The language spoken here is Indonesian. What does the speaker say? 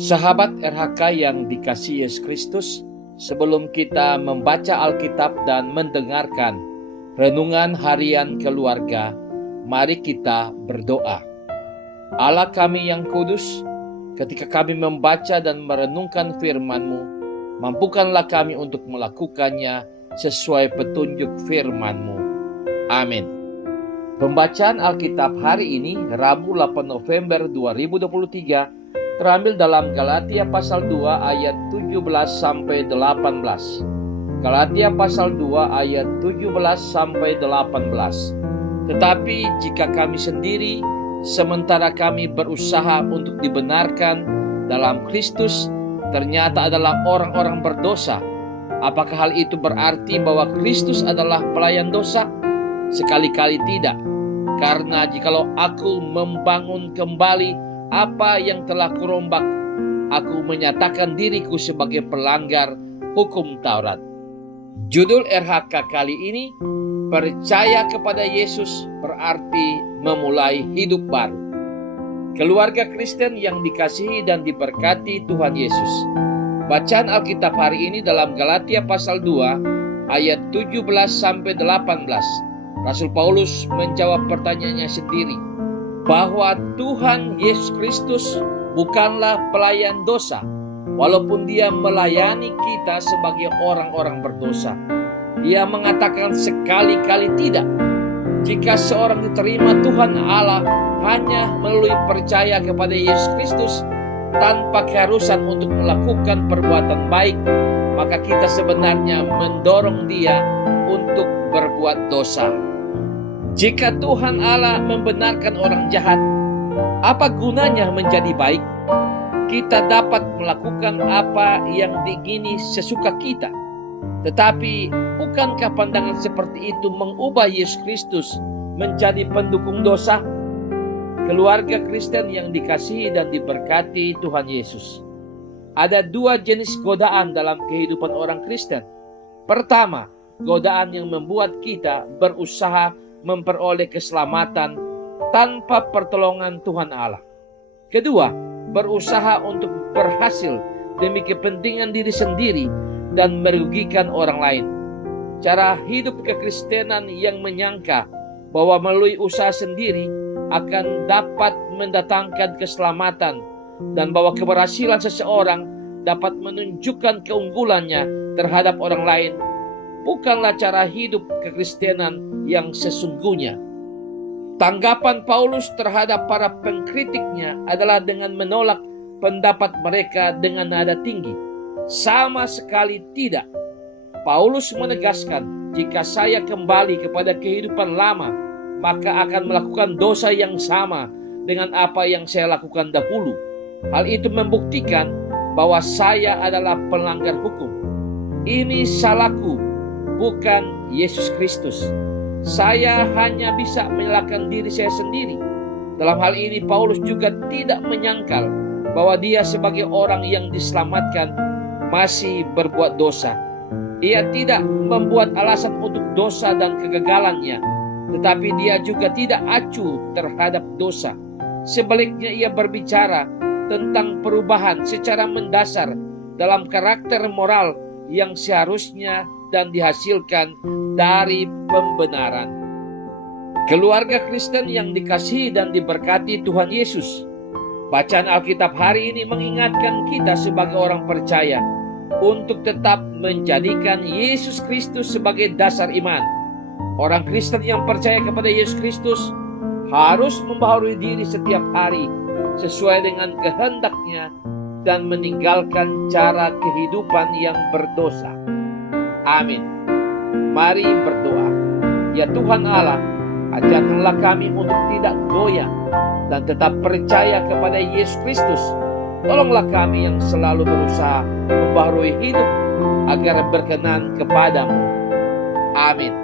Sahabat RHK yang dikasihi Yesus Kristus, sebelum kita membaca Alkitab dan mendengarkan renungan harian keluarga, mari kita berdoa. Allah kami yang kudus, ketika kami membaca dan merenungkan firman-Mu, mampukanlah kami untuk melakukannya sesuai petunjuk firman-Mu. Amin. Pembacaan Alkitab hari ini, Rabu 8 November 2023, terambil dalam Galatia pasal 2 ayat 17-18. Galatia pasal 2 ayat 17-18. Tetapi jika kami sendiri, sementara kami berusaha untuk dibenarkan dalam Kristus, ternyata adalah orang-orang berdosa, apakah hal itu berarti bahwa Kristus adalah pelayan dosa? Sekali-kali tidak. Karena jikalau aku membangun kembali apa yang telah kurombak, aku menyatakan diriku sebagai pelanggar hukum Taurat. Judul RHK kali ini, percaya kepada Yesus berarti memulai hidup baru. Keluarga Kristen yang dikasihi dan diberkati Tuhan Yesus. Bacaan Alkitab hari ini dalam Galatia pasal 2 ayat 17-18. Rasul Paulus menjawab pertanyaannya sendiri, bahwa Tuhan Yesus Kristus bukanlah pelayan dosa, walaupun Dia melayani kita sebagai orang-orang berdosa. Dia mengatakan sekali-kali tidak. Jika seorang diterima Tuhan Allah hanya melalui percaya kepada Yesus Kristus tanpa keharusan untuk melakukan perbuatan baik, maka kita sebenarnya mendorong dia untuk berbuat dosa. Jika Tuhan Allah membenarkan orang jahat, apa gunanya menjadi baik? Kita dapat melakukan apa yang diingini sesuka kita. Tetapi bukankah pandangan seperti itu mengubah Yesus Kristus menjadi pendukung dosa? Keluarga Kristen yang dikasihi dan diberkati Tuhan Yesus. Ada dua jenis godaan dalam kehidupan orang Kristen. Pertama, godaan yang membuat kita berusaha memperoleh keselamatan tanpa pertolongan Tuhan Allah. Kedua, berusaha untuk berhasil demi kepentingan diri sendiri dan merugikan orang lain. Cara hidup kekristenan yang menyangka bahwa melalui usaha sendiri akan dapat mendatangkan keselamatan dan bahwa keberhasilan seseorang dapat menunjukkan keunggulannya terhadap orang lain bukanlah cara hidup kekristenan yang sesungguhnya. Tanggapan Paulus terhadap para pengkritiknya adalah dengan menolak pendapat mereka dengan nada tinggi. Sama sekali tidak. Paulus menegaskan, jika saya kembali kepada kehidupan lama, maka akan melakukan dosa yang sama dengan apa yang saya lakukan dahulu. Hal itu membuktikan bahwa saya adalah pelanggar hukum. Ini salahku, bukan Yesus Kristus. Saya hanya bisa menyalahkan diri saya sendiri. Dalam hal ini Paulus juga tidak menyangkal bahwa dia sebagai orang yang diselamatkan masih berbuat dosa. Ia tidak membuat alasan untuk dosa dan kegagalannya, tetapi dia juga tidak acuh terhadap dosa. Sebaliknya ia berbicara tentang perubahan secara mendasar dalam karakter moral yang seharusnya dan dihasilkan dari pembenaran. Keluarga Kristen yang dikasihi dan diberkati Tuhan Yesus. Bacaan Alkitab hari ini mengingatkan kita sebagai orang percaya untuk tetap menjadikan Yesus Kristus sebagai dasar iman. Orang Kristen yang percaya kepada Yesus Kristus harus membaharui diri setiap hari sesuai dengan kehendaknya dan meninggalkan cara kehidupan yang berdosa. Amin. Mari berdoa. Ya Tuhan Allah, ajarkanlah kami untuk tidak goyah dan tetap percaya kepada Yesus Kristus. Tolonglah kami yang selalu berusaha membaharui hidup agar berkenan kepadamu. Amin.